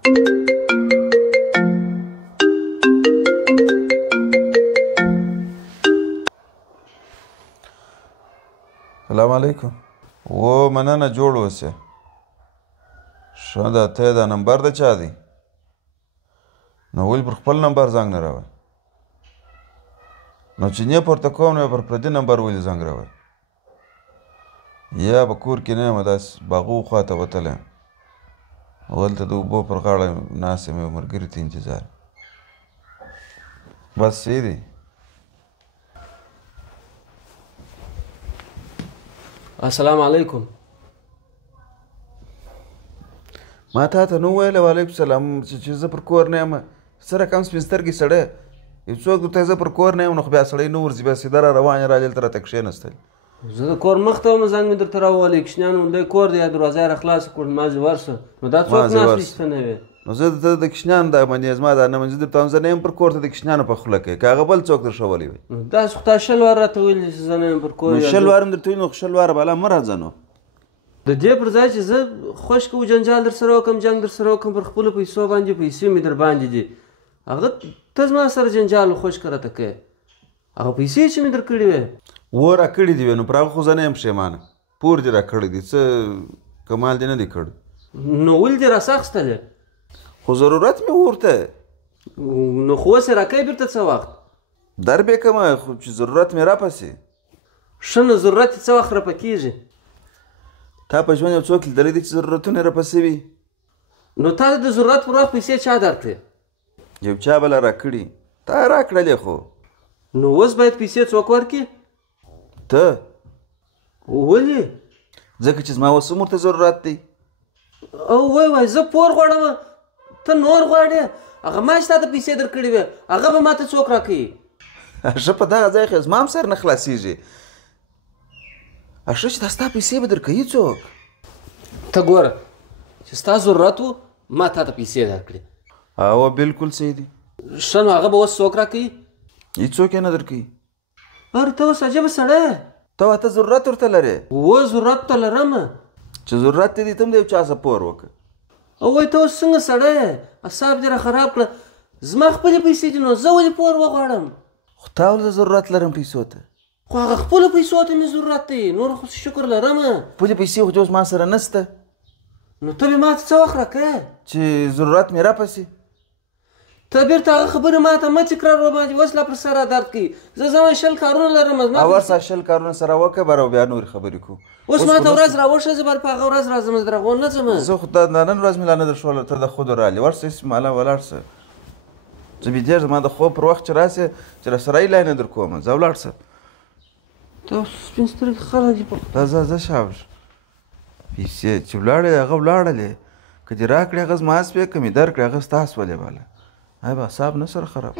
سلام علیکم. و مننه، جوړ اوسې. ښه ده، ته دا نمبر د چا دی؟ نو ولې پر خپل نمبر زنګ نه راوړې؟ نو چې نه پورته کوم نو پر پردي نمبر ولې زنګ راوړې؟ یا په کور کې نه یم، داسې باغو خواته وتلی یم، هلته د اوبو پر غاړه ناست یم، یو ملګري ته انتظار. بس صحیح دی. السلام علیکم. ما تا ته نو ویله وعلیکم سلام چې زه پر کور نه یم. څه رقم سپین سترګې سړی، یو څوک درته زه پر کور نه یم نو خو بیا سړی نه ورځي، بیا سیده را روان یې را دلته راته کښېنستل. زه د کور مخ ته وم، زنګ مې درته راوولی، کوچنیانو دی کور دی، دروازه یې راخلاصه کړل، ما ځې ورشه. نو دا څوک ناست دی چې ته نه وې؟ نو زه د کوچنیانو دا منې زما دا نه منې، زه درته وایم زه نه یم پر کور، ته د کوچنیانو په خوله کوې، که هغه بل څوک درښولی وي. داسې خو تا شل واره راته ویلي چې زه نه یم پر کور. نو شل واره هم درته ویلي، نو شل واره بالا مه راځه. نو د دې پر ځای چې زه خوش کوو جنجال در سره وکړم، جنګ در سره وکړم، پر خپلو پیسو باندې پیسې مې در باندې دي، هغه ته زما سره جنجال خوش که راته کوې، هغه پیسې چې مې در کړې وې و را کړي دي وې، نو پر هغه خو زه نه یم پښېمانه، پور دې را کړی دی، څه کمال دې نه دی کړی. نو ولې دې راساخیستلې؟ خو ضرورت مې ورته. نو خو اوس یې راکوې بېرته څه وخت؟ در بې کمه، خو چې ضرورت مې راپسې. ښه نو ضرورت یې څه وخت راپه کېږي؟ تا په ژوند یو څوک لیدلی دی چې ضرورتونه یې راپسې وي؟ نو تا د ضرورت پر وخت پیسې چا درکړې؟ یو چا بله راکړي، تا راکړلې. خو نو اوس باید پیسې څوک ورکړي؟ ته. ولې؟ ځکه چې زما اوس هم ورته ضرورت دی. او وای زه پور غواړم، ته نور غواړې، هغه ما چې تا ته پیسې درکړې وې هغه به ما ته څوک راکوي؟ ښه په دغه ځای کې زما هم سر نه خلاصېږي. ښه چې دا ستا پیسې به درکوي څوک؟ ته ګوره چې ستا ضرورت و ما تا ته پیسې درکړې. او بلکل صحیح دی. ښه نو هغه به اوس څوک راکوي؟ هېڅوک یې نه درکوي. اره ته اوس عجبه سړی، ته ضرورت ورته لرې؟ و ضرورت ته لرم، چې ضرورت دې دی ته هم د یو چا څه پور وکړه. او وایي ته اوس څنګه سړی، اعصاب دې را خراب کړه، زما خپلې پیسې دي نو زه ولې پور وغواړم؟ خو تا ولې زه ضرورت لرم پیسو ته؟ خو هغه خپلو پیسو ته مې ضرورت دی، نور خو شکر لرم. خپلې پیسې خو اوس ما سره نشته. نو ته مې ما ته څه وخت راکړې چې ضرورت مې راپسې؟ ته بیرته هغه خبرې ما ته مه تکرار ورباندې، اوس لا پر سره درد کوي، زه ځم 20 کارونه لرم. ورسه 20 کارونه سره وکړه بره، بیا نورې خبرې کوو. اوس ما ته ورځ راوښه، زه به په هغه ورځ راځم، زه درغو نه ځم. زه خو دا نن ورځ مې لا نه درښوله، ته د خودو رالې ورسه اسماله ولاړ شه. زه بېدېږم، زما د خوب پر وخت چې راسې چې راسره ایله نه در کومه، ځه ولاړ شه. ته سپین سترګې خلک دي. ځه شابه. پیسې چې ولاړې هغه ولاړلې، که دې راکړې هغه زما سوې، که مې درکړې هغه ستا سولې باله. هی به اعصاب نه سره خراب